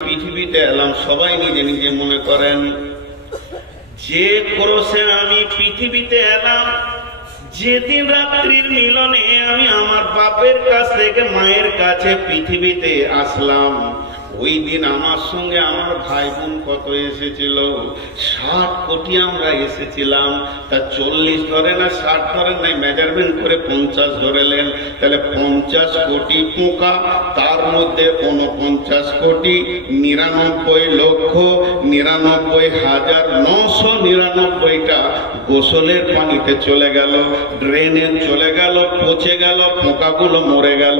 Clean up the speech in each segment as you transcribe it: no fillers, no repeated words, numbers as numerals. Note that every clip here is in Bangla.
পৃথিবীতে এলাম সবাই নিজে নিজে মনে করেন যে ক্রোশে আমি পৃথিবীতে এলাম, যেদিন রাত্রির মিলনে আমি আমার বাপের কাছ থেকে মায়ের কাছে পৃথিবীতে আসলাম, ওই দিন আমার সঙ্গে আমার ভাই বোন কত এসেছিল? 60 কোটি আমরা এসেছিলাম। তা 40 ধরে না 60 ধরেন নাই, মেজারমেন্ট করে 50 ধরেলেন। তাহলে 50 কোটি পোকা, তার মধ্যে 49 কোটি 99,99,999টা গোসলের পানিতে চলে গেল, ড্রেনে চলে গেল, পচে গেল, পোকাগুলো মরে গেল।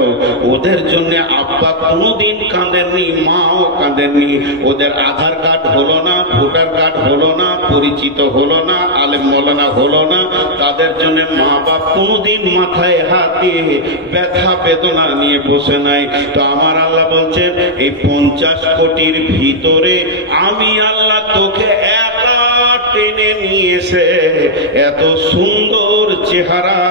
ওদের জন্য আব্বা কোনোদিন কাঁদেননি, মাও কাঁদেননি। ওদের আধার কার্ড হলো না, ভোটার কার্ড হলো না, পরিচিত হলো না, আলেম মৌলানা হলো না। তাদের জন্য মা বাপ কোনোদিন মাথায় হাত দিয়ে ব্যথা বেদনা নিয়ে বসে নাই। তো আমার আল্লাহ বলছেন এই 50 কোটির ভিতরে আমি আল্লাহ তোকে একা টেনে নিয়েছে। এত সুন্দর চেহারা,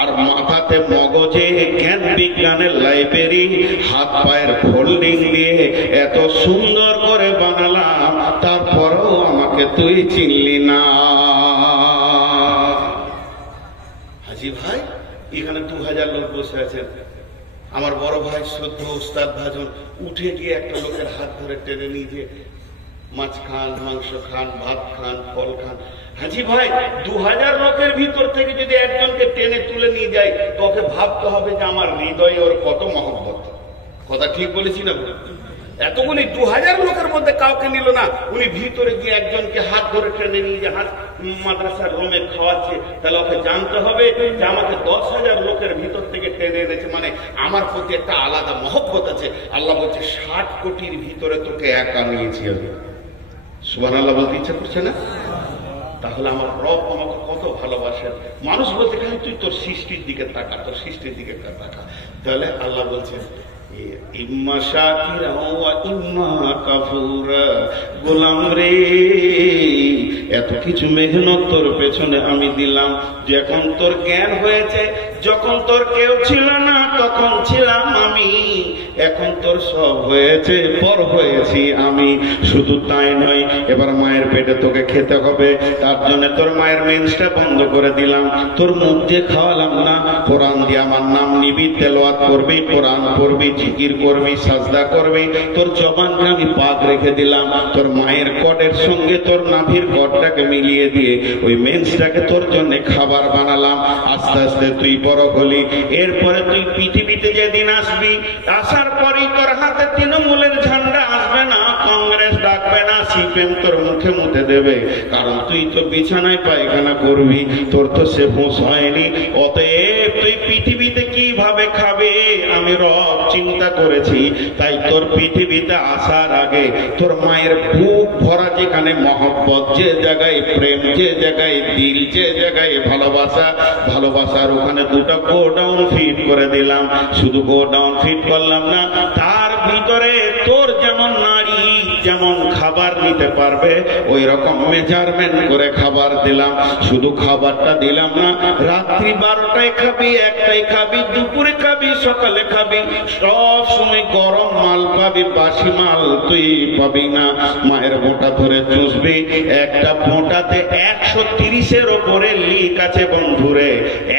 আর মাথাতে মগজে জ্ঞান বিজ্ঞানের লাইব্রেরি, হাত পায়ের ফোল্ডিং দিয়ে এত সুন্দর করে বানালাম, তারপরেও আমাকে তুই চিনলি না। হাজি ভাই, এখানে 2000 লোক বসে আছেন। আমার বড় ভাই শ্রদ্ধ উস্তাদ ভাজন উঠে গিয়ে একটা লোকের হাত ধরে টেনে নিয়ে, মাছ খান, মাংস খান, ভাত খান, ফল খান। হাজি ভাই, 2000 লোকের ভিতর থেকে যদি একজনকে টেনে তুলে নিয়ে যায়, তোকে ভাবতে হবে যে আমার হৃদয়ে ওর কত মহব্বত। কথা ঠিক বলেছি না? এতগুলি 2000 লোকের মধ্যে কাউকে নিল না, উনি ভিতরে গিয়ে একজনকে হাত ধরে টেনে নিয়ে যে হাত মাদ্রাসার রুমে খাওয়াচ্ছে, তাহলে ওকে জানতে হবে যে আমাকে 10,000 লোকের ভিতর থেকে টেনে এনেছে, মানে আমার প্রতি একটা আলাদা মহব্বত আছে। আল্লাহ বলছে 60 কোটির ভিতরে তোকে একা নিয়েছি আমি। সুবহানাল্লাহ বলতে ইচ্ছা করছে না? তাহলে আমার রব আমাকে কত ভালোবাসেন। মানুষ বলতে খালি তুই তোর সৃষ্টির দিকে তাকা, তোর সৃষ্টির দিকে তাকা। তাহলে আল্লাহ বলছেন ইম্মা শাকিরা ওয়া ইম্মা কাফুরা। গোলাম রে, এত কিছু মেহনত তোর পেছনে আমি দিলাম, যখন তোর জ্ঞান হয়েছে, যখন তোর কেউ ছিল না তখন ছিলাম আমি, এখন তোর সব হয়েছে, পর হয়েছি আমি। শুধু তাই নয়, এবার মায়ের পেটে তোকে খেতে হবে, তার জন্য তোর মায়ের মেন্সটা বন্ধ করে দিলাম। তোর মুখ দিয়ে খাওয়ালাম না, কোরআন দিয়ে আমার নাম নিবি, তেলাওয়াত করবি, কোরআন পড়বি, জিকির করবি, সাজদা করবি। তোর জবানকে আমি পাক রেখে দিলাম। তোর মায়ের কটের সঙ্গে তোর নাভির কটটাকে মিলিয়ে দিয়ে ওই মেন্সটাকে তোর জন্য খাবার বানালাম। আস্তে আস্তে তুই বড় হলি। এরপরে তুই পৃথিবীতে যেদিন আসবি, আসার পরই তোর হাতে তৃণমূলের ঝান্ডা আসবে না, কংগ্রেস ডাকবে না, সিপিএম তোর মুখে মুখে দেবে, কারণ তুই তো বিছানায় পায়খানা করবি, তোর তো সে হুঁশ হয়নি। অতএব তুই পৃথিবীতে কিভাবে খাবে আমি রব চিন্তা করেছি। তাই তোর পৃথিবীতে আসার আগে তোর মায়ের বুক ভরা যেখানে মহব্বত, যে জায়গায় প্রেম, যে জায়গায় দিল, যে জায়গায় ভালোবাসা, ভালোবাসার ওখানে দুটো গোডাউন ফিট করে দিলাম। শুধু গোডাউন ফিট করলাম না, তার ভিতরে তোর যেমন নারী যেমন খাবার নিতে পারবে ওই রকম মেজারমেন্ট করে খাবার দিলাম। শুধু খাবারটা দিলাম না, রাত্রি 12টায় খাবি, 1টায় খাবি, দুপুরে খাবি, সকালে খাবি, সব সময় গরম মাল পাবি, বাসি মাল তুই পাবি না। মায়ের বোঁটা ধরে চুষবি, একটা বোঁটাতে 130-এর ওপরে লিক আছে বন্ধুরে,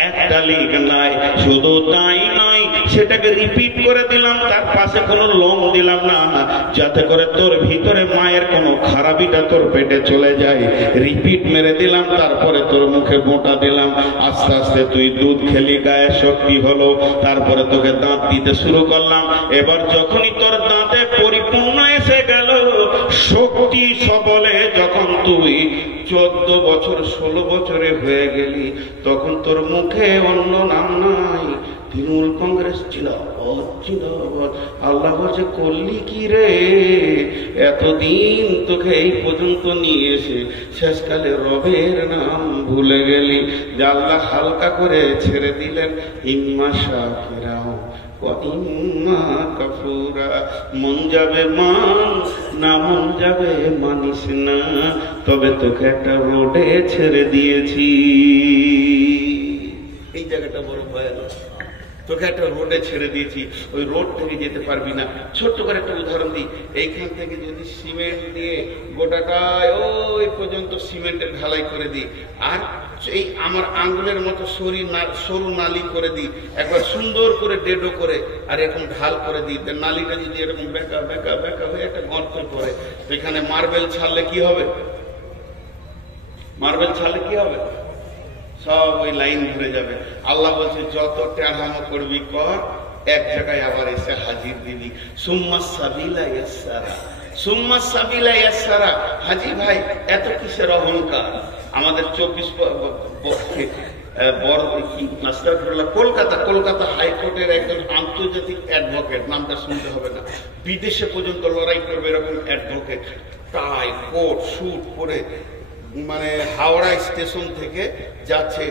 একটা লিক নাই। শুধু তাই নয়, সেটাকে রিপিট করে দিলাম, তার পাশে কোনো লোম দিলাম না, যাতে করে তোর ভিতরে মায়ের কোনো খারাপিটা তোর পেটে চলে যায়। রিপিট মেরে দিলাম, তারপরে তোর মুখে বোঁটা দিলাম। আস্তে আস্তে তুই দুধ খেলি, গায়ে শক্তি হলো, তারপরে তোকে দাঁত দিতে শুরু করলাম। এবার যখনই তোর দাঁতে পরিপূর্ণ এসে গেল, শক্তি সবলে যখন তুই 14 বছর 16 বছরে হয়ে গেলি, তখন তোর মুখে অন্য নাম নাই, তৃণমূল কংগ্রেস ছিল। আল্লাহ বলছে করলি কি রে, এতদিন তোকে এই পর্যন্ত নিয়ে এসে শেষকালে রবের নাম ভুলে গেলি। যে আল্লাহ হালকা করে ছেড়ে দিলেন ইম্মা শাকিরা ওয়া ইম্মা কাফুরা। মন যাবে মান, না মন যাবে মানিস না, তবে তোকে একটা রোডে ছেড়ে দিয়েছি। এই জায়গাটা বড় ভয়ানক। তোকে একটা রোডে ছেড়ে দিয়েছি, ওই রোড থেকে যেতে পারবি না। ছোট্ট করে একটা উদাহরণ দিই, এইখান থেকে যদি সিমেন্ট দিয়ে গোটাটায় ওই পর্যন্ত সিমেন্টের ঢালাই করে দিই, আর এই আমার আঙ্গুলের মতো সরু নালি করে দিই, একবার সুন্দর করে ডেডো করে আর এরকম ঢাল করে দিই, নালিটা যদি এরকম বেঁকা বেঁকা বেঁকা হয়ে একটা গর্ত করে, তো এখানে মার্বেল ছাড়লে কি হবে? মার্বেল ছাড়লে কি হবে? সব ওই লাইন ধরে যাবে। আল্লাহ বলছে যত টেढ़ামো করবি কর, এক জায়গায় আবার এসে হাজির দিবি। সুম্মা সাবিলা ইয়াসসারা, সুম্মা সাবিলা ইয়াসসারা। হাজি ভাই এত কিসের অহংকার? আমাদের 24 কলকাতা হাইকোর্টের একজন আন্তর্জাতিক অ্যাডভোকেট, নামটা শুনতে হবে না, বিদেশে পর্যন্ত লড়াই করবে এরকম অ্যাডভোকেট, টাই কোট স্যুট পরে মানে হাওড়া স্টেশন থেকে যাচ্ছে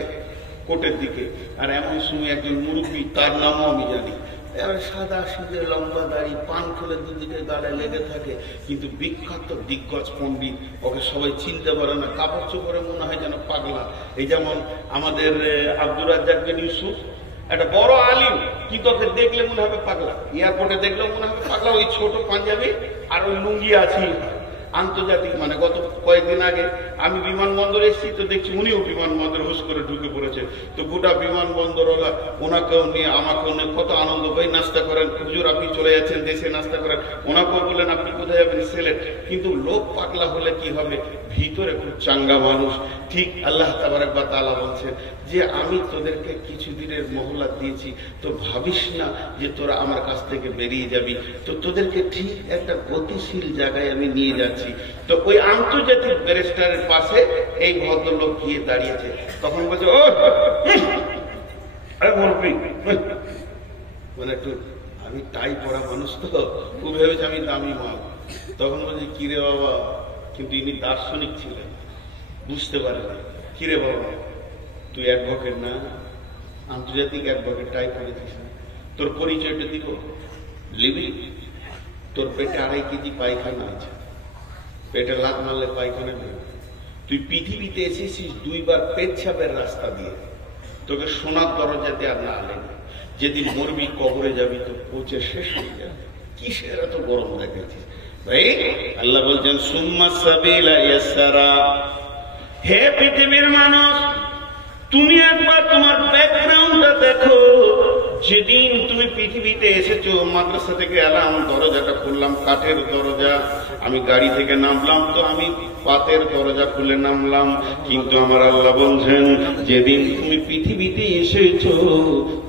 কোর্টের দিকে, আর এমন সময় একজন মুরব্বী, তার নামও আমি জানি, এবার সাদা সিধে লম্বা দাড়ি, পান খুলে দুদিকে গালে লেগে থাকে, কিন্তু বিখ্যাত দিগ্গজ পণ্ডিত, ওকে সবাই চিনতে পারে না, কাপড় চোপড়ে মনে হয় যেন পাগলা। এই যেমন আমাদের আব্দুর রাজ্জাক বিন ইউসুফ, একটা বড় আলিম, কিন্তু ওকে দেখলে মনে হবে পাগলা, এয়ারপোর্টে দেখলেও মনে হবে পাগলা, ওই ছোট পাঞ্জাবি আর ওই লুঙ্গি আছেই। আন্তর্জাতিক মানে গত কয়েকদিন আগে আমি বিমানবন্দরে এসেছি, তো দেখছি উনিও বিমানবন্দরে হুশ করে ঢুকে পড়েছে, তো গোটা বিমানবন্দর ওরা ওনাকেও নিয়ে আমাকেও নিয়ে কত আনন্দ, ভাই নাস্তা করেন, হুজুর আপনি চলে যাচ্ছেন দেশে নাস্তা করেন, ওনাকেও বললেন আপনি কোথায় যাবেন, সিলেট। কিন্তু লোক পাগলা হলে কি হবে, ভিতরে খুব চাঙ্গা মানুষ। ঠিক আল্লাহ তাবারক ওয়া তাআলা বলছেন যে আমি তোদেরকে কিছুদিনের মহল্লা দিয়েছি, তো ভাবিস না যে তোরা আমার কাছ থেকে বেরিয়ে যাবি, তো তোদেরকে ঠিক একটা গতিশীল জায়গায় আমি নিয়ে যাচ্ছি। তো ওই আন্তর্জাতিক ব্যারিস্টারের পাশে এই ভদ্রলোক গিয়ে দাঁড়িয়েছে, তখন বলছে ও মুরব্বি, মানে একটু আমি টাই পড়া মানুষ, তো ও ভেবেছে আমি দামি মাল। তখন বলছে কিরে বাবা, কিন্তু ইনি দার্শনিক ছিলেন, বুঝতে পারে না, কিরে বাবা তুই অ্যাডভোকেট না, আন্তর্জাতিক অ্যাডভোকেট, টাই পড়েছিস না, তোর পরিচয়টা দিব, লিবি? তোর পেটে 2.5 কেজি পায়খানা আছে, পেটে লাত মারলে পায়খানা নেই, তুই পৃথিবীতে এসেছিস 2 বার পেচ্ছাপের রাস্তা দিয়ে, তোকে সোনার দরজাতে আর না আলেন, যেদিন মরবি কবরে যাবি তো পচে শেষ হয়ে যাবে, কিসের এত গরম দেখাচ্ছিস ভাই? আল্লাহ বলছেন সুম্মা সাবিলা ইয়াসসারা। হে পৃথিবীর মানুষ, তুমি একবার তোমার ব্যাকগ্রাউন্ডটা দেখো। যেদিন তুমি পৃথিবীতে এসেছো, মাদ্রাসা থেকে এলাম, দরজাটা খুললাম, কাঠের দরজা, আমি গাড়ি থেকে নামলাম তো আমি পাতের দরজা খুলে নামলাম, কিন্তু আমার আল্লাহ বলছেন যেদিন তুমি পৃথিবীতে এসেছো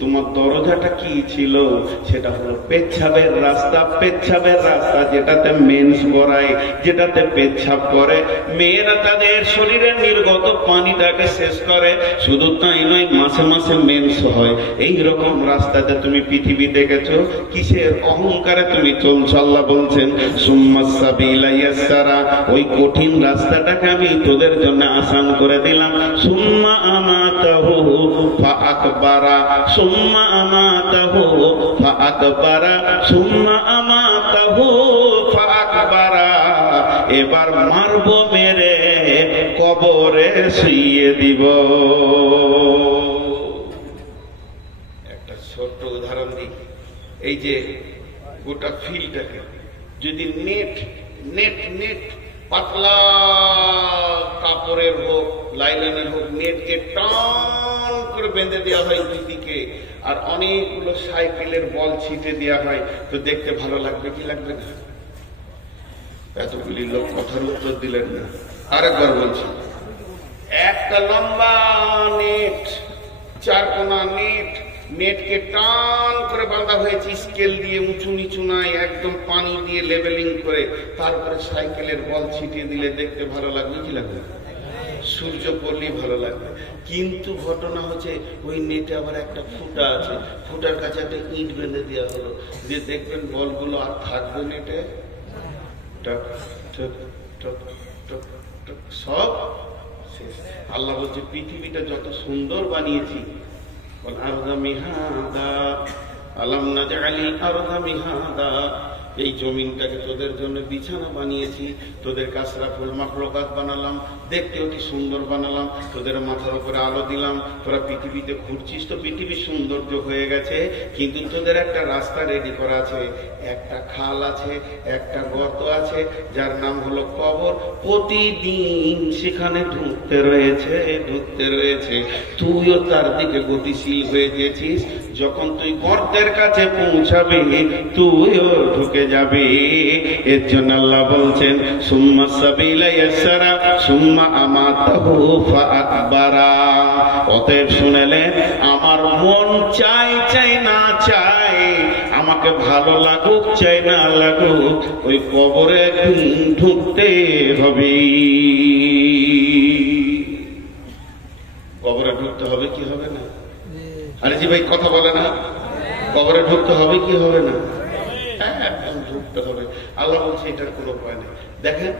তোমার দরজাটা কি ছিল? সেটা হলো পেচ্ছাবের রাস্তা। পেচ্ছাবের রাস্তা যেটাতে মেন্স করায়, যেটাতে পেচ্ছাব করে, মেয়েরা তাদের শরীরের নির্গত পানিটাকে শেষ করে, শুধু তাই নয় মাসে মাসে মেন্স হয়। এইরকম রাস্তাতে তুমি পৃথিবী দেখেছো, কিসের অহংকারে তুমি চলছো? আল্লাহ বলছেন সুম্মা সাবিলা ইয়াসসারা, ওই কঠিন রাস্তাটাকে আমি তোদের জন্য আসান করে দিলাম। সুম্মা আমাতাহু ফাআকবারা, সুম্মা আমাতাহু ফাআকবারা, সুম্মা আমাতাহু ফাআকবারা। এবার মারবো, মেরে কবরে শুইয়ে দিব। একটা ছোট্ট উদাহরণ দিই, এই যে গোটা ফিল্ডটাকে যদি নেট নেট নেট পাতলা কাপড়ের হোক, লাইলনের হোক, নেটকে টান করে বেঁধে দেওয়া হয় দুদিকে, আর অনেকগুলো সাইকেলের বল ছিটে দেওয়া হয়, তো দেখতে ভালো লাগবে কি লাগবে না? এতগুলি লোক কথার উত্তর দিলেন না। আরেকবার বলছি, একটা লম্বা নেট, 4 কোনা নেট, নেটকে টান করে বাঁধা হয়েছে স্কেল দিয়ে, উঁচু নিচু নাই, একদম পানি দিয়ে লেভেলিং করে, তারপরে সাইকেলের বল ছিটিয়ে দিলে দেখতে ভালো লাগবে কি লাগবে? সূর্য পড়লেই ভালো লাগবে। কিন্তু ঘটনা হচ্ছে ওই নেটে আবার একটা ফুটা আছে, ফুটার কাছে একটা ইট বেঁধে দেওয়া হলো, যে দেখবেন বলগুলো আর থাকবে নেটে, টক টক টক টক টক, সব শেষ। আল্লাহ বলছে পৃথিবীটা যত সুন্দর বানিয়েছি, আরদা মিহাদা, আলাম নাজআলিল আরদা মিহাদা, এই জমিনটাকে তোদের জন্য বিছানা বানিয়েছি, তোদের কাসরাফুল মাখলুকাত বানালাম, দেখতে অতি সুন্দর বানালাম, তোদের মাথার উপরে আলো দিলাম, তোরা পৃথিবীতে ঘুরছিস তো পৃথিবী সৌন্দর্য হয়ে গেছে, কিন্তু তোদের একটা রাস্তা রেডি করা আছে, একটা খাল আছে, একটা গর্ত আছে, যার নাম হলো কবর। প্রতিদিন সেখানে ঢুকতে রয়েছে, তুইও তার দিকে গতিশীল হয়ে গেছিস। যখন তুই গর্তের কাছে পৌঁছাবে তুইও ঢুকে যাবে। এর জন্য আল্লাহ বলছেন সুম্মা সাবিলা ইয়াসরা সুম্মা আমাতাহু ফাআকবারা। অতএব শুনলেন, আমার মন চাই না চাই, আমাকে ভালো লাগুক চাই না লাগুক, ওই কবরে ঢুকতে হবে। কবরে ঢুকতে হবে কি হবে না? আরে জি ভাই কথা বলে না, কবরে ঢুকতে হবে কি হবে না? একদম ঢুকতে হবে। আল্লাহ বলছে এটার কোনো উপায় নেই। দেখেন,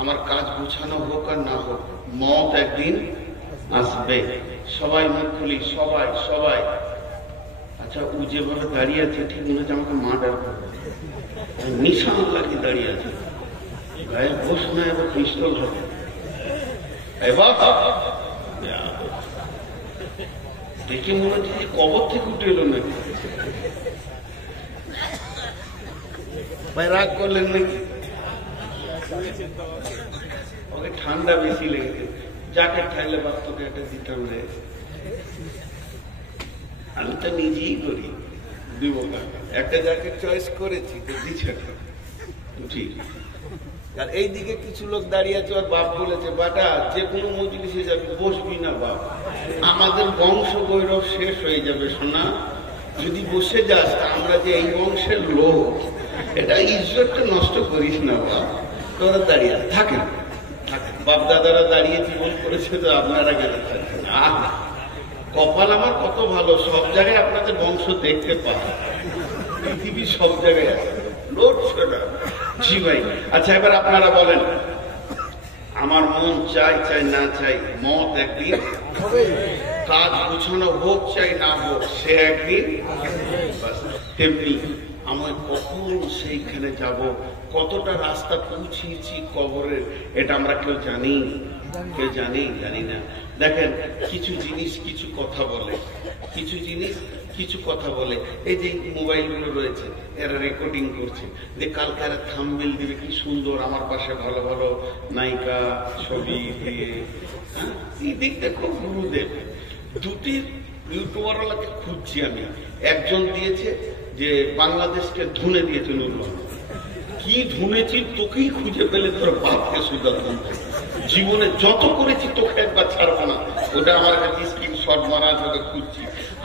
আমার কাজ গুছানো হোক আর না হোক, মত একদিন আসবে। সবাই মুখ খুলি, সবাই। আচ্ছা, ও যেভাবে দাঁড়িয়ে আছে ঠিক মনে হচ্ছে আমাকে মার্ডার করবে, নিশান লাগিয়ে দাঁড়িয়ে আছে, গায়ে বস না, এবার পিস্তল হবে। দেখে মনে হচ্ছে কবর থেকে উঠে এলো নাকি? ভাই রাগ করলেন নাকি? ওকে ঠান্ডা বেশি লেগেছে, জ্যাকেট খাইলে বাদ তোকে একটা দিতাম রে। আমি তো নিজেই করি, দিব না। একটা জ্যাকেট চয়েস করেছি তো দিচ্ছে ঠিক। আর এইদিকে কিছু লোক দাঁড়িয়ে আছে, আর বাপ বলেছে, বাটা যে কোনো মজলিসে যাবি বসবি না বাপ, আমাদের বংশ গৌরব শেষ হয়ে যাবে সোনা, যদি বসে যাস। আমরা যে এই বংশের লোক, এটা ইজ্জতটা নষ্ট করিস না বাপ। তোরা দাঁড়িয়ে থাকেন, বাপ দাদারা দাঁড়িয়ে জীবন করেছে, তো আপনারা গেলে থাকবেন। কপাল আমার কত ভালো, সব জায়গায় আপনাদের বংশ দেখতে পাই, পৃথিবীর সব জায়গায় আছে। লোক ছোটা জি ভাই। আচ্ছা, এবার আপনারা বলেন, আমার মন চাই না চাই, মত একদিন হবে। কাজ গুছানো হোক চাই না হোক, সে একদিন। তেমনি আমি কখন সেইখানে যাব, কতটা রাস্তা পৌঁছিয়েছি কবরের, এটা আমরা কেউ জানি না। দেখেন, কিছু জিনিস কিছু কথা বলে, এই যে মোবাইলগুলো রয়েছে, এরা রেকর্ডিং করছে, যে কালকে এরা থাম্বনেল দিবে কি সুন্দর, আমার পাশে ভালো ভালো নায়িকা ছবি দিয়ে। এই দিকটা খুব গুরুদেব। দুটি ইউটিউবারওয়ালাকে খুঁজছি আমি। একজন দিয়েছে যে বাংলাদেশকে ধুনে দিয়েছে নুরুল, কি ধুনেছি তোকেই খুঁজে পেলে তোর বাপকে সুদারতাম, জীবনে যত করেছি তোকে একবার ছাড়বো না। ওটা আমার কাছে স্ক্রিনশট মারা আছে, ওটা খুঁজছি।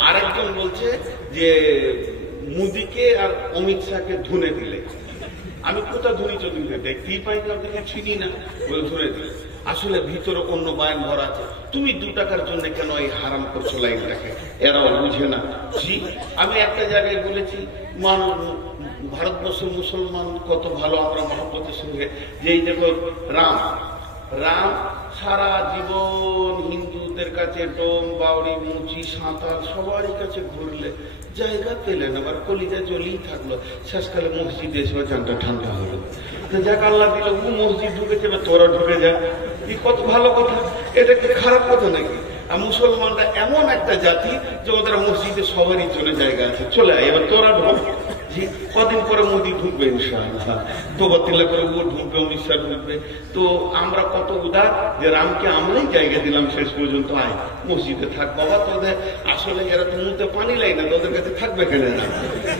আরেকজন বলছে যে মোদিকে আর অমিত শাহকে ধুনে দিলে। আমি কোথায় ধুনি চৌধুরীকে দেখতেই পাই না, দেখে চিনি না, বলে ধুনে দিলে। আসলে ভিতরে অন্য বায়ান ভরা আছে। তুমি 2 টাকার জন্য কেন এই হারাম করছো লাইনটাকে? এরাও বুঝে না। জি, আমি একটা জায়গায় বলেছি, ভারতবর্ষের মুসলমান কত ভালো, আমরা মহব্বতের সঙ্গে, যে এই দেখো রাম সারা জীবন হিন্দুদের কাছে ডোম বাউরি মুচি সাঁতার সবারই কাছে ঘুরলে, জায়গা পেলেন, আবার কলিজা জ্বলেই থাকলো। শেষকালে মসজিদে এসে চানটা ঠান্ডা হলো। যাক, আল্লাহ দিল ও মসজিদ ঢুকেছে, তোরা ঢুকে যা। এই কত ভালো কথা, এটা কি খারাপ কথা নাকি? আর মুসলমানরা এমন একটা জাতি যে ওদের মসজিদে সবারই চলে জায়গা আছে, চলে আয়, এবার তোরা ঢুক। কদিন পরে মোদি ঢুকবে ইনশাআল্লাহ, তোবাতিল্লা করে ও ঢুকবে, অমিত শাহ ঢুকবে। তো আমরা কত উদার যে রামকে আমরাই জায়গা দিলাম, শেষ পর্যন্ত আয় মসজিদে থাক বাবা। তোদের আসলে এরা তো মুখে পানি লাই না, তোদের কাছে থাকবে কেন না?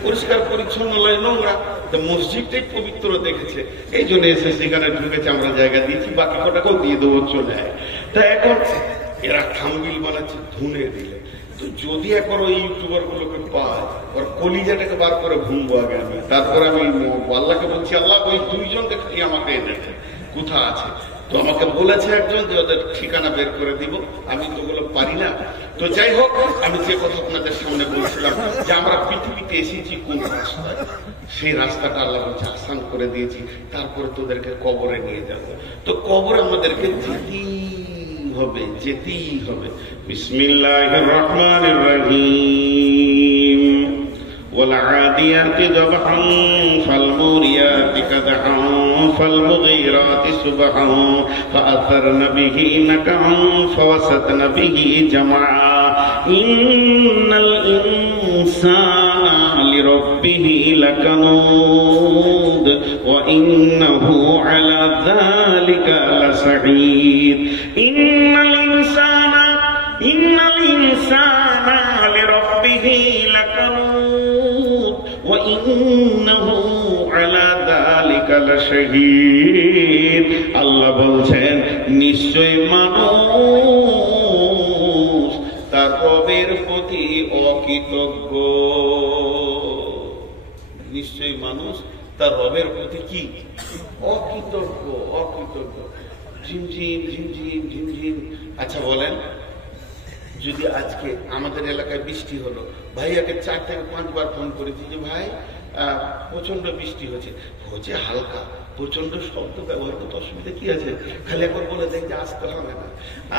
পরিষ্কার পরিচ্ছন্ন লাই, নোংরা। তো মসজিদটাই পবিত্র দেখেছে, এই জন্য এসে সেখানে ঢুকেছে, আমরা জায়গা দিয়েছি, বাকি কটাকেও দিয়ে দেবো, চলে আয়। তা এখন এরা থাম্বনেল বানাচ্ছে ধুনে দিলে। তো যদি একবার ওই ইউটিউবার গুলোকে পায়, ওর কলিজাটাকে বার করে ভুমবো আগে আমি, তারপরে আমি আল্লাহকে বলছি, আল্লাহ ওই 2 জনকে খালি আমাকে এনেছে, কোথা আছে? তো আমাকে বলেছে একজন যে ওদের ঠিকানা বের করে দিব, আমি তো ওগুলো পারি না। তো যাই হোক, আমি যে কথা আপনাদের সামনে বলছিলাম, যে আমরা পৃথিবীতে এসেছি কোন রাস্তায়, সেই রাস্তাটা আল্লাহ বলছে আসান করে দিয়েছি, তারপরে তোদেরকে কবরে নিয়ে যাবো। তো কবরে আমাদেরকে যেতেই হবে। বিসমিল্লাহির রহমানির রহিম। والعاديات ضبحا فالموريات قدحا فالمغيرات صبحا فأثرن به نقعا فوسطن به جمعا إن الإنسان لربه لكنود وإنه على ذلك لسعيد إن الإنسان لربه لكنود وإنه على ذلك لشهيد আল্লাহ বলছেন নিশ্চয় মানুষ তার রবের প্রতি অকৃতজ্ঞ। নিশ্চয় মানুষ তার রবের প্রতি কি অকৃতজ্ঞ। অকৃতজ্ঞ ঝিমঝিম ঝিমঝিম ঝিমঝিম। আচ্ছা বলেন, যদি আজকে আমাদের এলাকায় বৃষ্টি হলো, ভাইয়াকে 4 থেকে 5 বার ফোন করেছি যে ভাই প্রচন্ড বৃষ্টি হচ্ছে, হালকা, প্রচন্ড শব্দ ব্যবহার করতে অসুবিধা কি আছে, খালি একবার বলে দেয় যে আসতে হবে না।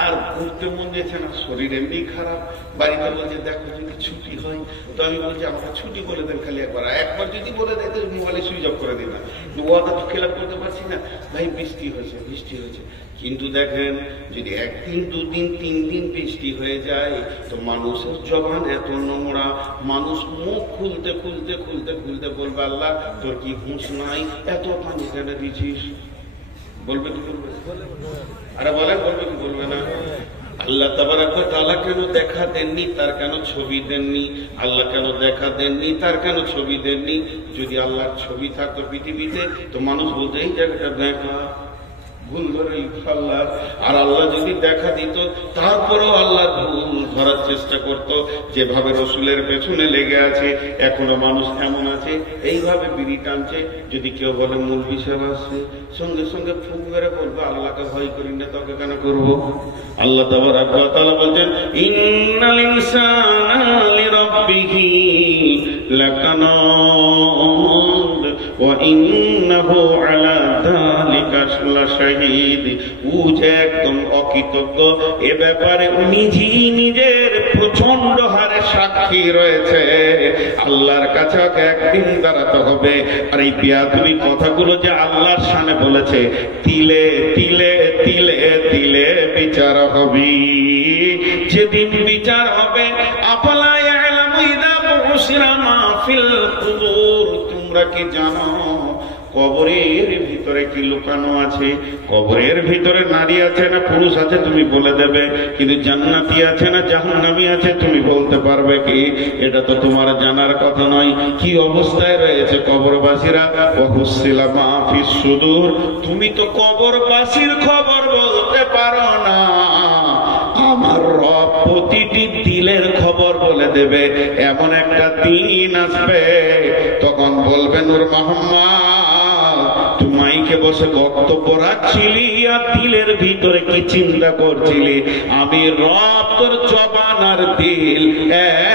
আর ঘুরতে মন দিয়েছে না, শরীর এমনি খারাপ, বাড়িতে বলছে দেখো যদি ছুটি হয়, তো আমি বলছি আমাকে ছুটি বলে দেন খালি একবার যদি বলে দেয় তো মোবাইলে সুইচ অফ করে দিন না, ওয়াদা তো খেলাপ করতে পারছি না। ভাই বৃষ্টি হয়েছে, বৃষ্টি হয়েছে, কিন্তু দেখেন যদি 1 দিন 2 দিন 3 দিন বৃষ্টি হয়ে যায় তো মানুষের জবান এত নোংরা, মানুষ মুখ খুলতে খুলতে খুলতে খুলতে বলবে আল্লাহ তোর কি হুঁশ নাই, এত পানি কেন দিছিস? বলবে কি বলবে? আরে বলেন, বলবে কি বলবে না? আল্লাহ তাবারক ওয়া তাআলা কেন দেখা দেননি, তার কেন ছবি দেননি? আল্লাহ কেন দেখা দেননি, তার কেন ছবি দেননি? যদি আল্লাহর ছবি থাকতো পৃথিবীতে তো মানুষ বলতো এই জায়গাটা দেখা, ভুল ধরে আল্লাহ। আর আল্লাহ যদি দেখা দিত তারপরেও আল্লাহ ভুল ধরার চেষ্টা করত। যেভাবে রসুলের পেছনে লেগে আছে এখনো মানুষ এমন আছে এইভাবে বিড়ি টানছে, যদি কেউ বলে মুলবি সাহেব আসছে সঙ্গে সঙ্গে ফুক মেরে বলবে আল্লাহকে ভয় করি না, তোকে কেন করবো? আল্লাহ তাবারক ওয়া তাআলা বলেন ইন্নাল ইনসানা লিরাব্বিহি লাকানুদ ওয়া ইন্নাহু আলা যালিকা লাশাহীদ। ও যে একদম অকৃতজ্ঞ, এ ব্যাপারে নিজের প্রচন্ড হারে সাক্ষী রয়েছে। আল্লাহর কাছে একদিন দাঁড়াতে হবে। আর এই বেয়াদবি কথাগুলো যে আল্লাহর সামনে বলেছে, তিলে তিলে তিলে তিলে বিচার হবে। যেদিন বিচার হবে আফালা ইয়ালামু ইযা বুশিরা মা ফিল কুবুর, তোমরা কি জানো কবরের ভিতরে কি লুকানো আছে? কবরের ভিতরে নারী আছে না পুরুষ আছে তুমি বলে দেবে, কিন্তু জান্নাতি আছে না জাহান্নামী আছে তুমি বলতে পারবে কি? এটা তো তোমার জানার কথা নয়। কি অবস্থায় রয়েছে কবরবাসীরা? ওয়াহুসিলা মা ফিস সুদূর, তুমি তো কবরবাসীর খবর বলতে পারো না। আমার রব প্রতিটি দিলের খবর বলে দেবে। এমন একটা দিন আসবে তখন বলবে নূর মোহাম্মদ তুমাইকে বসে বক্তব্য রাখছিলি আর দিলের ভিতরে কি চিন্তা করছিলি? আমি রব তোর জবান আর দিল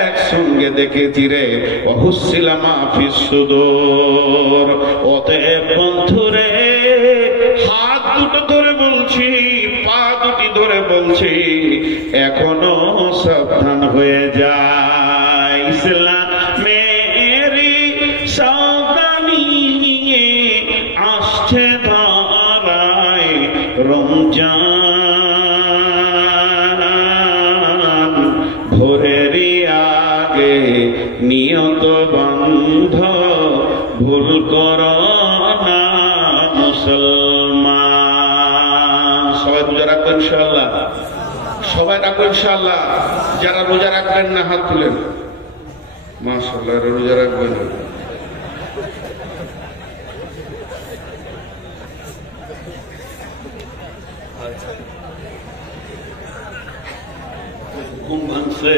একসঙ্গে দেখেছি রে। ওয়াহুসিলা মা ফিস সুদূর। অতএব বন্ধুরে, হাত দুটো ধরে বলছি, পা দুটি ধরে বলছি, এখনো সাবধান হয়ে যায়। ইসলামেরি সাবধানী আসছে ধরায় রমজান, ভোরেরই আগে নিয়ত বন্ধ, ভুল করো না মুসলমান। সবাই রোজা রাখবেন ইনশাআল্লাহ, সবাই রাখবেন ইনশাআল্লাহ। যারা রোজা রাখবেন না হাত তুলেন। মাশাআল্লাহ, রোজা রাখবেন। ঘুম ভাঙছে?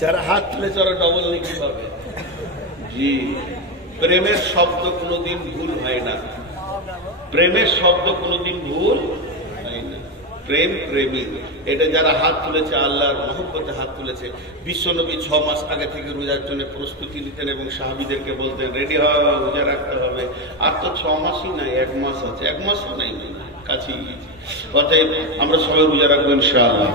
যারা হাত তুলে যারা ডবল লিখতে পারবে। জি, প্রেমের শব্দ কোনোদিন ভুল হয় না। প্রেমের শব্দ কোনোদিন ভুল হয় না। প্রেম, প্রেমী, এটা যারা হাত তুলেছে আল্লাহর মহব্বতে হাত তুলেছে। বিশ্বনবী 6 মাস আগে থেকে রোজার জন্য প্রস্তুতি নিতেন এবং সাহাবীদেরকে বলতেন রেডি হও, রোজা রাখতে হবে। আর তো 6 মাসই নাই, 1 মাস আছে, 1 মাসও নাই, কাছেই গেছে। অতএব আমরা সবাই রোজা রাখবো ইনশাআল্লাহ।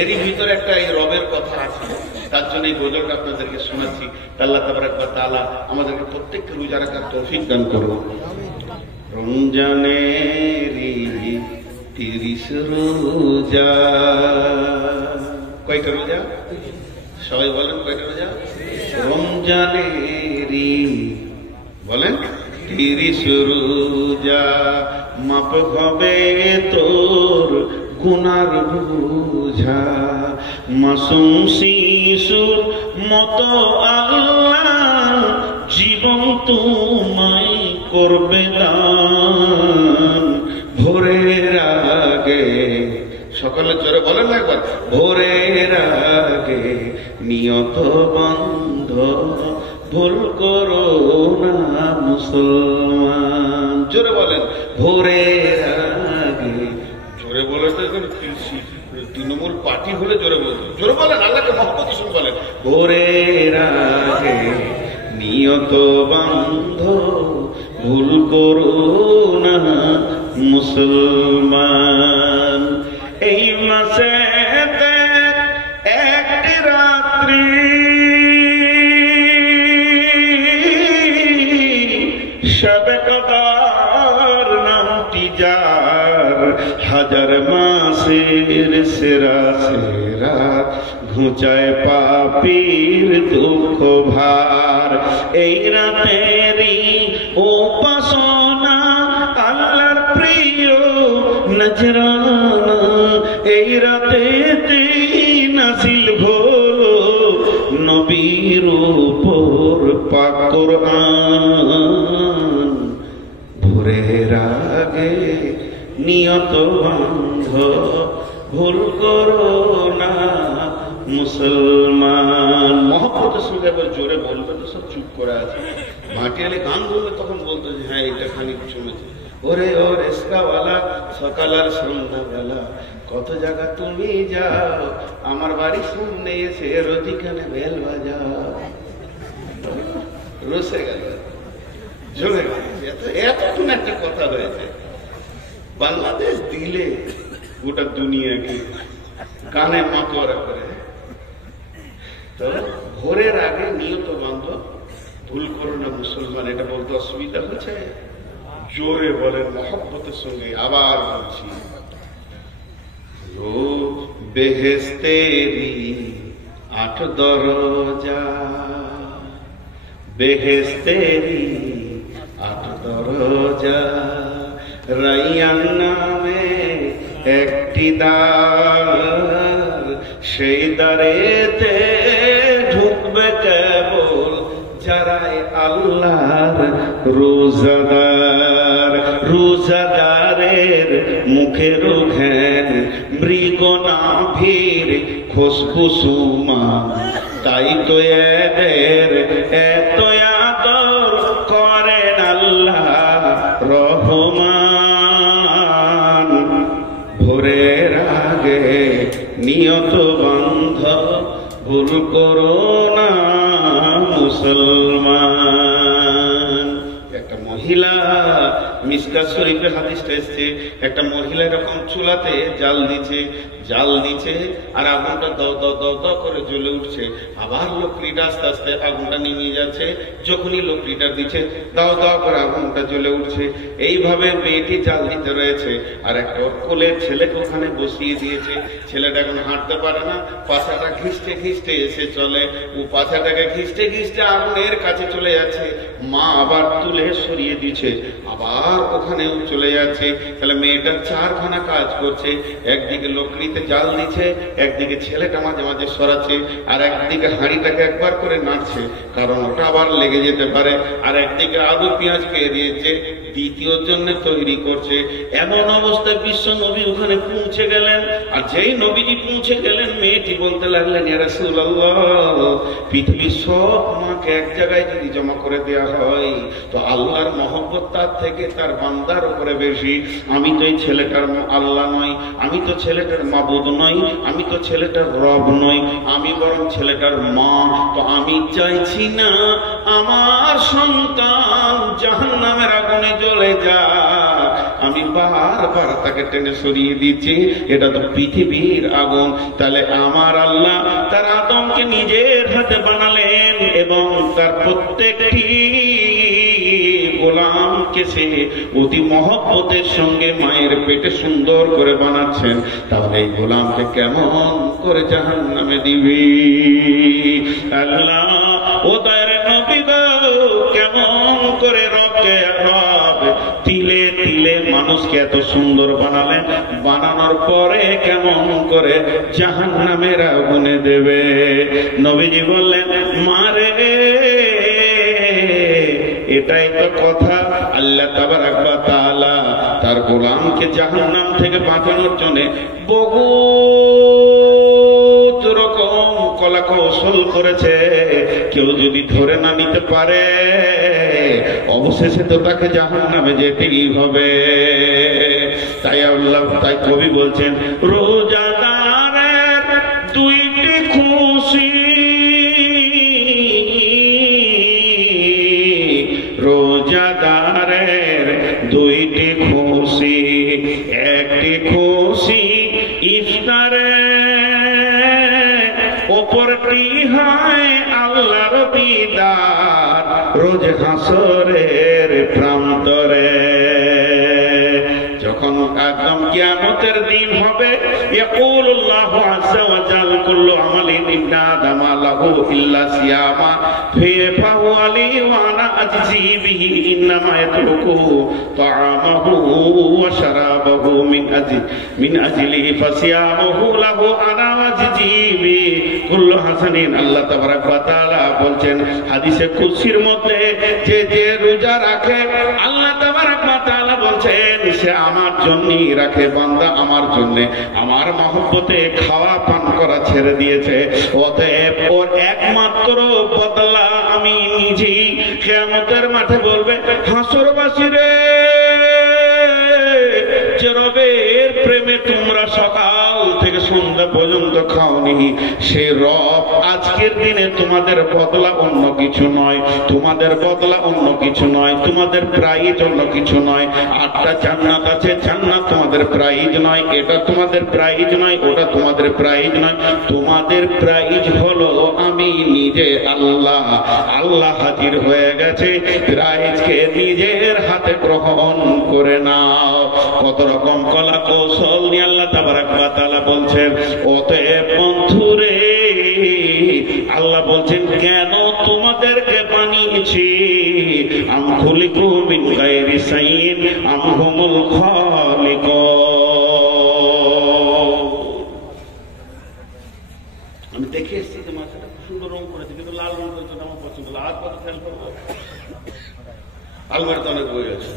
এরই ভিতরে একটা এই রবের কথা আছে, তার জন্য এই গজলটা আপনাদেরকে শোনাচ্ছি। আল্লাহ তাবারাক ওয়া তাআলা আমাদেরকে প্রত্যেককে রোজা রাখার তৌফিক দান করুন। রমজানেরই 30 রোজা, কয়টা রোজা? সবাই বলেন কয়টা রোজা? রমজানেরই বলেন 30 রোজা, মাপ হবে তোর গুনার বোঝা, মাসুম শিশুর মতো আল্লাহ জীবন তোমায় করবে দান। ভোরের আগে, সকালে জোরে বলেন না একবার, ভোরের আগে নিয়ত বন্ধ ভুল করো না মুসলমান। জোরে বলেন, ভোরের আগে। জোরে বলে তো এখন তৃণমূল পার্টি হলে জোরে বলতো। জোরে বলেন, আল্লাহকে মহব্বত শুনে বলেন, ভোরের আগে নিয়ত বন্ধ ভুল করো না মুসলমান। এই মাসে একটি রাত্রি শবে কদর নামটি যার, হাজার মাসের সেরা সেরা ঘুচায় পাপীর দুঃখ ভার। এই রাতেরই উপাসনা আল্লাহর প্রিয় নজরানা, এই রাতেতে নাজিল হলো নবীর উপর পাক কোরআন। ভোরের আগে নিয়ত বন্ধ ভুল করো না মুসলমান। মহব্বতের সঙ্গে এবার জোরে বলবে তো সব চুপ করে আছে। ভাটিয়ালি গান বলবে তখন বলতো যে হ্যাঁ এটা খানিক শুনেছি। ওরে ও রেস্কাওয়ালা সকাল আর সন্ধ্যাবেলা কত জায়গা তুমি যাও, আমার বাড়ির সামনে এসে রতিখানে বেল বাজাও। রসে গেল, জমে গেছে, এতক্ষণ একটা কথা হয়েছে। বাংলাদেশ দিলে গোটা দুনিয়াকে কানে মাতোয়ারা করে। তো ভোরের আগে নিয়ত বন্ধ ভুল করো না মুসলমান, এটা বলতে অসুবিধা হচ্ছে? জোরে বলেন মহব্বতের সঙ্গে। আবার বলছি, বেহেশতেরি 8 দরজা, বেহেশতেরি 8 দরজা, রাইয়ান নামে একটি দ্বার, সেই দ্বারেতে ঢুকবে কেবল যারাই আল্লাহর রোজাদার। রোজাদারের মুখের ঘ্যান মৃগনাভির খুশবু সুমান, তাই তো এদের এত আদর করেন আল্লাহ রহমান। ভোরের আগে নিয়ত বন্ধ ভুল করো না মুসলমান। একটা মহিলা, মিশকাত শরীফের হাদিসটা এসছে, একটা মহিলা এরকম চুলাতে জাল দিচ্ছে আর আগুনটা দাও দাও দাও দাও করে জ্বলে উঠছে। আবার লকড়িটা আস্তে আস্তে আগুনটা নিমিয়ে যাচ্ছে, যখনই লকড়িটা দিচ্ছে দাও দাও করে আগুনটা জ্বলে উঠছে। এইভাবে মেয়েটি জাল দিতে রয়েছে আর একটা কোলের ছেলেকে ওখানে বসিয়ে দিয়েছে। ছেলেটা এখন হাঁটতে পারে না, পাছাটা ঘিসতে ঘিসতে এসে চলে, ও পাছাটাকে ঘিসতে ঘিসতে আগুনের কাছে চলে যাচ্ছে। মা আবার তুলে সরিয়ে দিচ্ছে, আবার ওখানেও চলে যাচ্ছে। তাহলে মেয়েটার 4খানা কাজ করছে, একদিকে লকড়িতে জাল দিচ্ছে, একদিকে ছেলেটা মাঝে মাঝে সরাচ্ছে, আর একদিকে হাঁড়িটাকে একবার করে নাড়ছে কারণ ওটা আবার লেগে যেতে পারে, আর একদিকে আলু পেঁয়াজ পেয়ে দিয়েছে, দ্বিতীয় জন্য তৈরি করছে। এমন অবস্থায় বিশ্ব নবী ওখানে পৌঁছে গেলেন। আর যেই নবীজি পৌঁছে গেলেন, মেয়েটি বলতে লাগলেন, ইয়া রাসূলুল্লাহ, পৃথিবীর সব মাকে এক জায়গায় যদি জমা করে দেওয়া হয় তো আল্লাহর মহব্বত তার থেকে তার বান্দার উপরে বেশি। আমি তো এই ছেলেটার আল্লাহ নই, আমি তো ছেলেটার মাবুদ নই, আমি তো ছেলেটার রব নই, আমি বরং ছেলেটার মা। তো আমি চাইছি না আমার সন্তান জাহান্নামের আগুনে জ্বলে যাক, আমি বারবার তাকে টেনে সরিয়ে দিচ্ছি। এটা তো পৃথিবীর আগুন। তাহলে আমার আল্লাহ তার আদমকে নিজের হাতে বানালেন এবং তার প্রত্যেকটি গোলামকে সে অতি মহব্বতের সঙ্গে মায়ের পেটে সুন্দর করে বানাচ্ছেন। তাহলে এই গোলামকে কেমন করে জাহান্নামে দিবি? আল্লাহ ও দয়ার নবী গো, কেমন করে রবকে রব তিলে তিলে মানুষকে এত সুন্দর বানালেন, বানানোর পরে কেমন করে জাহান্নামের আগুনে দেবে? নবীজি বললেন, মারে এটাই তো কথা। আল্লাহ তাবারাক ওয়া তাআলা তার গোলামকে জাহান্নাম থেকে বাঁচানোর জন্য বহুত রকম কলা কৌশল করেছে। কেউ যদি ধরে না নিতে পারে অবশেষে তো তাকে জাহান্নামে যেতেই হবে। তাই আল্লাহ, তাই কবি বলছেন, রোজাদারের দুইটি খুশি, রোজাদারের দুইটি খুশি, একটি খুশি ইফতারে, অপরটি হয় আল্লাহর দিদার রোজ হাসরের প্রান্তরে। যখন একদম কিয়ামতের দিন হবে, ইয়াকুলুল্লাহু আযজা ওয়া জাল কুল্লু আমালিন ইবনা আদামা লাহু ইল্লা সিয়ামা ফাহুয়া লি ওয়া আনা আজজি বিহি ইন্নামা ইয়াতরুকু তাআমাহু ওয়া শারাবাহু মিন আজলি ফাসিয়ামুহু লাহু আনা আজজি বিহি কুল্লু হাসানিন। আল্লাহ তাবারাক ওয়া তাআলা বলছেন হাদিসে কুদসির মধ্যে, যে যে রোজা রাখে আল্লাহ তাবারাক ওয়া তাআলা বলছেন সে আমার জন্যই রাখে। বান্দা আমার জন্য আমার মহব্বতে খাওয়া পান করা ছেড়ে দিয়েছে, অতএব ওর একমাত্র বদলা আমি নিজেই। কিয়ামতের মাঠে বলবে, হাসরবাসী রে, যে রবের প্রেমে তোমরা সকাল থেকে সন্ধ্যা পর্যন্ত খাওনি, সেই রব আজকের দিনে তোমাদের বদলা অন্য কিছু নয়, তোমাদের বদলা অন্য কিছু নয়, তোমাদের প্রাইজ অন্য কিছু নয়। 8টা জান্নাত আছে, জান্নাত তোমাদের প্রাইজ নয়, এটা তোমাদের প্রাইজ নয়, ওটা তোমাদের প্রাইজ নয়। তোমাদের প্রাইজ হলো আমি নিজে আল্লাহ। আল্লাহ হাজির হয়ে গেছে, প্রাইজকে নিজের হাতে গ্রহণ করে নাও। কত রকম কলা কৌশল নিয়ে আল্লাহ তাবারাক ওয়া তাআলা বলছেন। অতএব বন্ধুরে, আল্লাহ বলছেন কেন তোমাদেরকে বানিয়েছি? আম খুলিকু মিন গায়রি শাইইন আম হুমুল খালিকুন। আমি দেখে এসেছি যে মাথাটা সুন্দর রং করেছে, কিন্তু লাল রং করেছে, আমার পছন্দ। আর কত খেয়াল করবো, আলমারিতে অনেক বই আছে,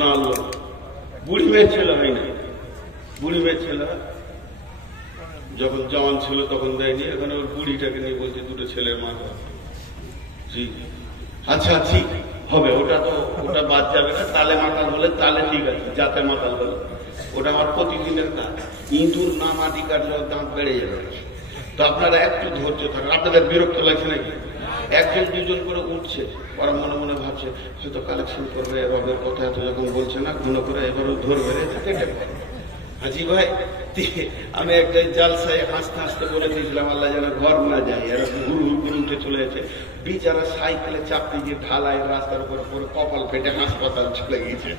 না বুড়ি মেয়ের ছেলে হয় না। বুড়ি মেয়ের ছেলে যখন জওয়ান ছিল তখন দেয়নি, এখন ওর বুড়িটাকে নিয়ে বলছে দুটো ছেলের মা। জি আচ্ছা ঠিক হবে, ওটা তো ওটা বাদ যাবে না। তালে মাতাল হলে তালে ঠিক আছে, যাতে মাতাল হলে ওটা আমার প্রতিদিনের কাজ। ইঁদুর না মাটি কাটলে দাঁত বেড়ে যাবে। তো আপনারা একটু ধৈর্য থাকেন। আপনাদের বিরক্ত লাগছে নাকি? একজন দুজন করে উঠছে, ওরা মনে মনে ভাবছে হয়তো কালেকশন করবে, রবের কথা এত যখন বলছে না, গুলো করে এবারও ধরবে। হাজি ভাই, আমি একটা জালসায় হাসতে হাসতে বলে দিয়েছিলাম আল্লাহ যেন ঘর না যায়, এরা ঘুরু ঘুরু উঠে চলে যাচ্ছে। বিচারা সাইকেলে চাপতে গিয়ে ঢালাই রাস্তার উপরে পরে কপাল ফেটে হাসপাতাল চলে গিয়েছে।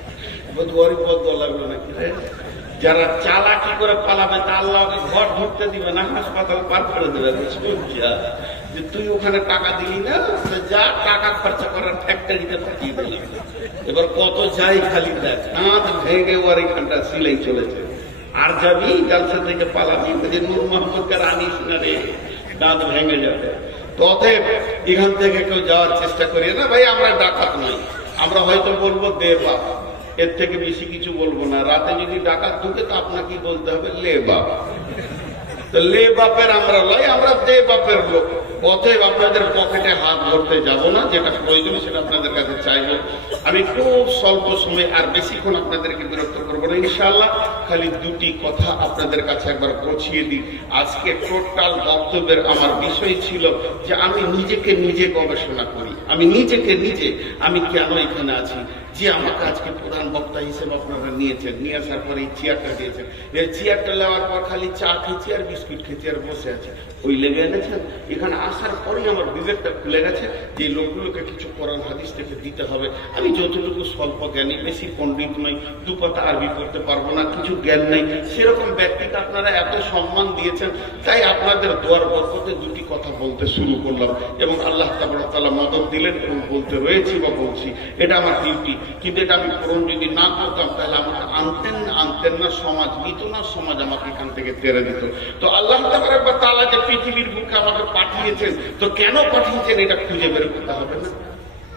ওরই বদ্ধ লাগলো নাকি? যারা চালাকি করে পালাবে তা আল্লাহকে ঘর ঢুকতে দিবে না, হাসপাতাল পার করে দেবে। যে তুই ওখানে টাকা দিলি না, যা টাকা খরচা করার ফ্যাক্টরিতে পাঠিয়ে দিলি। এবার কত যাই খালি দেখ, দাঁত ভেঙে ওর এখানটা সিলাই চলেছে। আর যাবি জালসা থেকে পালাবি, নূর মোহাম্মদকে আনিস না রে, দাঁত ভেঙে যাবে। অতএব এখান থেকে কেউ যাওয়ার চেষ্টা করি না ভাই। আমরা ডাকাত নই, আমরা হয়তো বলবো দে বাপ, এর থেকে বেশি কিছু বলবো না। রাতে যদি ডাকাত ঢুকে তো আপনাকে বলতে হবে লে বাপ। লে বাপের আমরা লয়, আমরা দে বাপের লোক। অতএব আপনাদের পকেটে হাত ধরতে যাব না, যেটা প্রয়োজন সেটা আপনাদের কাছে চাইবো। আমি খুব স্বল্প সময় আর বেশিক্ষণ আপনাদেরকে বিরক্ত করবো না ইনশাআল্লাহ। খালি দুটি কথা আপনাদের কাছে একবার পৌঁছিয়ে দিই। আজকে টোটাল বক্তব্যের আমার বিষয় ছিল যে আমি নিজেকে নিজে গবেষণা করি, আমি নিজেকে নিজে, আমি কেন এখানে আছি, যে আমাকে আজকে প্রধান বক্তা হিসেবে আপনারা নিয়েছেন, নিয়ে আসার পরে এই চেয়ারটা দিয়েছেন, এই চেয়ারটা নেওয়ার পর খালি চা খেয়েছি আর বিস্কুট খেয়েছি আর বসে আছে, ওই লেগে এনেছেন। এখানে আসার পরেই আমার বিবেকটা খুলে গেছে যে লোকগুলোকে কিছু কোরআন হাদিস থেকে দিতে হবে। আমি যতটুকু স্বল্প জ্ঞানী, বেশি পণ্ডিত নই, দু কথা আরবি করতে পারবো না, কিছু জ্ঞান নেই, সেরকম ব্যক্তিকে আপনারা এত সম্মান দিয়েছেন, তাই আপনাদের দোয়ার বরকতে দুটি কথা বলতে শুরু করলাম এবং আল্লাহ তাআলা মদদ দিলেন এবং বলতে রয়েছি বা বলছি। এটা আমার ডিউটি। কিন্তু এটা আমি পূরণ যদি না করতাম তাহলে আমাকে আনতেন না, সমাজ নিত না, সমাজ আমাকে এখান থেকে তেড়ে দিত। তো আল্লাহ তাআলা যে পৃথিবীর বুকে আমাকে পাঠিয়েছেন, তো কেন পাঠিয়েছেন এটা খুঁজে বের করতে হবে না?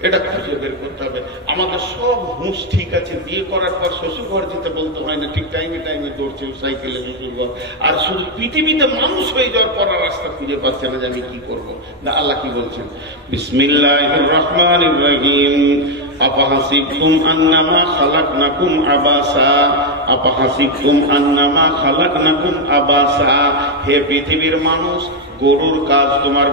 এটা খুঁজে বের করতে হবে। আমাদের সব হুঁশ ঠিক আছে, বিয়ে করার পর শ্বশুর ঘর যেতে বলতে হয় না, ঠিক টাইমে দৌড়ছে সাইকেলে শ্বশুর ঘর। আর শুধু পৃথিবীতে মানুষ হয়ে যাওয়ার পর রাস্তা খুঁজে পাচ্ছে না যে আমি কি করবো। না, আল্লাহ কি বলছেন? বিসমিল্লাহির রহমানির রহিম। আপাহাসিবতুম আন্নামা খালাকনাকুম আবাসা, আপাহাসিবতুম আন্নামা খালাকনাকুম আবাসা। হে পৃথিবীর মানুষ, গরুর কাজ তোমার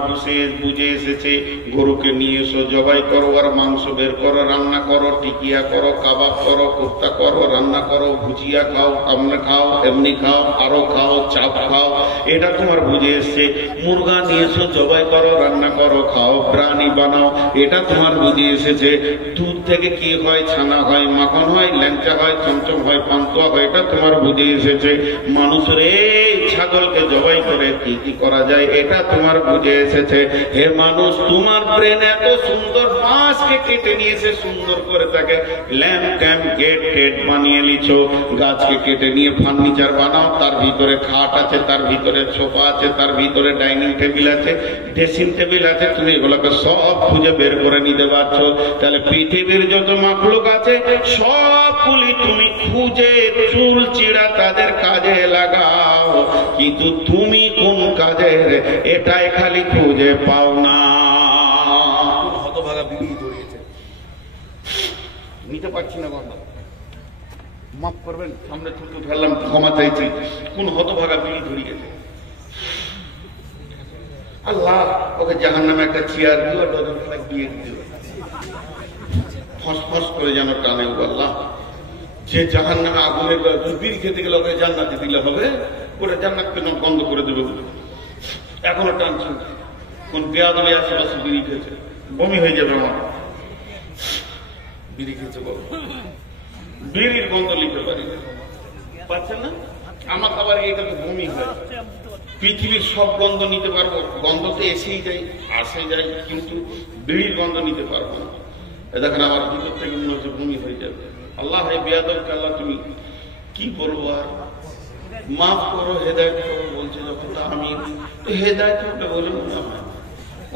বুঝে এসেছে। গরুকে নিয়ে এসো, জবাই করো, আর মাংস বের করো, রান্না করো, টিকিয়া করো, কাবাব করো, কোফতা করো, রান্না করো, ভুজিয়া খাও, কামড়ে খাও, এমনি খাও, আরো খাও, চাপ খাও, এটা তোমার বুঝে এসছে। মুরগা নিয়ে এসো, জবাই করো, রান্না করো, খাও, প্রাণী বানাও, এটা তোমার বুঝে এসেছে। দুধ থেকে কি হয়? ছানা হয়, মাখন হয়, ল্যাংচা হয়, চমচম হয়, পান্তুয়া হয়, এটা তোমার বুঝে এসেছে। মানুষের এই ছাগলকে জবাই করে কি কি করা যায়, এটা তোমার বুঝে এসেছে। হে মানুষ, তোমার ব্রেন এত সুন্দর, বাঁশকে কেটে নিয়েছে, সুন্দর করে তাকে ল্যাম্প ট্যাম্প গেট টেট বানিয়ে লিছো। গাছকে কেটে নিয়ে ফার্নিচার বানাও, তার ভিতরে খাট আছে, তার ভিতরে সোফা আছে, তার ভিতরে ডাইনিং টেবিল আছে, ড্রেসিং টেবিল আছে। তুমি এগুলোকে সব খুঁজে বের করে নিতে পারছো। তাহলে পৃথিবীর যত মাখলুক আছে সবগুলি তুমি খুঁজে চুল চিড়া তাদের কাজে লাগাও, কিন্তু তুমি কোন কাজের এটাই খালি খুঁজে পাও না। হতভাগা বিড়ি ধরিয়েছে, নিতে পারছি না, বাবা মাফ করবেন, সামনে থুতু ফেললাম, ক্ষমা চাইছি। কোন হতভাগা বিড়ি ধরিয়েছে? আল্লাহ ওকে জাহান্নামে একটা চেয়ার দিল, ডজন খানেক দিয়ে দিল, ফসফস করে যেন টানে। আল্লাহ, যে জাহান্নামে আগুনের বিড়ি খেতে গেলে ওকে জান্নাতে দিলে হবে, ওরা জান্নাতকে বন্ধ করে দেবে। এখনো টানছে, কোন বেয়াদবি আশেপাশে বিড়ি খেয়েছে, বমি হয়ে যাবে আমার। বিড়ি খেয়েছে, বিড়ির গন্ধ লিখতে পারি পাচ্ছেন না? আমার আবার এটা তো বমি হয়। পৃথিবীর সব গন্ধ নিতে পারবো, গন্ধ তো এসেই যায়, আসে যায়, কিন্তু বিড়ির গন্ধ নিতে পারবো না। দেখেন আমার ভিতর থেকে মনে হচ্ছে বমি হয়ে যাবে। আল্লাহ, হে বেয়াদবকে আল্লাহ তুমি কি করবো, আর মাফ করো, হেদায়ত করো বলছে যখন, আমি হেদায়ত করতে বলে মনে হয়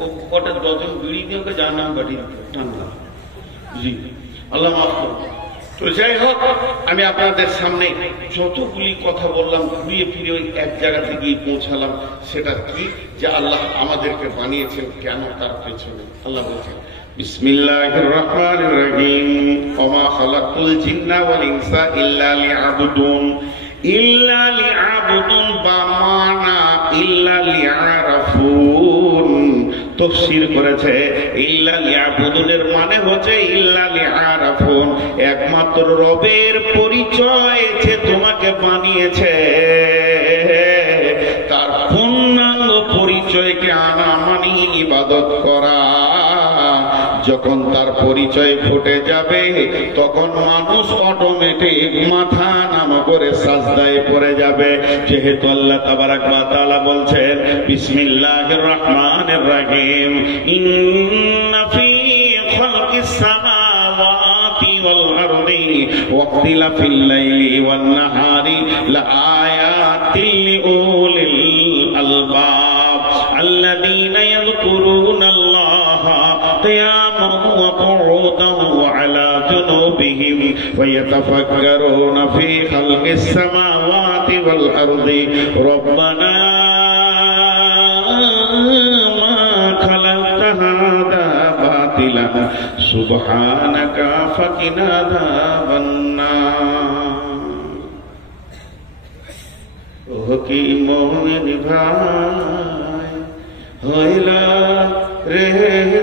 ও কটা ডজন বিড়ি দিয়ে ওকে জানাম বাড়ি টানলাম। জি, আল্লাহ মাফ করো। তো যাই হোক, আমি আপনাদের সামনে যতগুলি কথা বললাম ঘুরিয়ে ফিরে ওই এক জায়গাতে গিয়ে পৌঁছালাম। সেটা কি? যে আল্লাহ আমাদেরকে বানিয়েছেন কেন, তার পেছনে আল্লাহ বলছেন বিসমিল্লাহির রহমানির রহিম। ওমা খালাকতুল জিন্না ওয়াল ইনসা ইল্লা লিয়াবুদুন। ইল্লা লিয়াবুদুন বামানা ইল্লা লিয়ারাফুন। তাফসীর করেছে ইল্লা লিয়াবুদুনের মানে হচ্ছে ইল্লা লিয়ারাফুন, একমাত্র রবের পরিচয় যে তোমাকে বানিয়েছে, তার পূর্ণাঙ্গ পরিচয়কে আনা মানে ইবাদত করা। যখন তার পরিচয় ফুটে যাবে তখন মানুষ অটোমেটিক মাথা নামা করে সাজদায় পড়ে যাবে। যেহেতু আল্লাহ তাবারাক ওয়া তাআলা বলছেন বিসমিল্লাহির রহমানির রহিম, ইন্না ফী খালকিস সামাওয়াতি ওয়াল আরদি ওয়া ইখতিলাফিল লাইলি ওয়ান নাহারি লাআয়াতিল লিউলিল আলবাব আল্লাযীনা ইয়াযকুরুনাল্লাহা قياما وقعودا وعلى جنوبهم ويتفكرون في خلق السماوات والأرض ربنا ما خلقت هذا باطلا سبحانك فقنا عذاب النار। ওহ কি মুমিন ভাই হইলা রে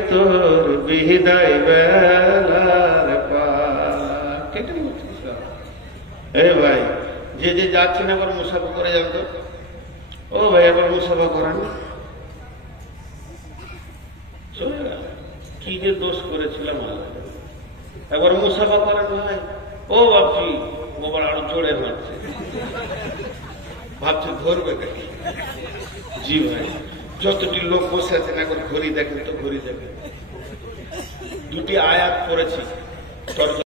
তোর বিদায় বেলার পার, ভাই যে যে যাচ্ছেন আবার মুসাফা করে যান তো। ও ভাই আবার মুসাফা করেন, চলে গেল। কি যে দোষ করেছিলাম একবার মুসাফা করেন ভাই। ও ভাবছি বাবার আরো জোরে মারছে, ভাবছে ধরবে নাকি। জি ভাই, যতটি লোক বসে আছেন একবার ঘড়ি দেখেন তো, ঘড়ি দেখেন। দুটি আয়াত পড়েছি।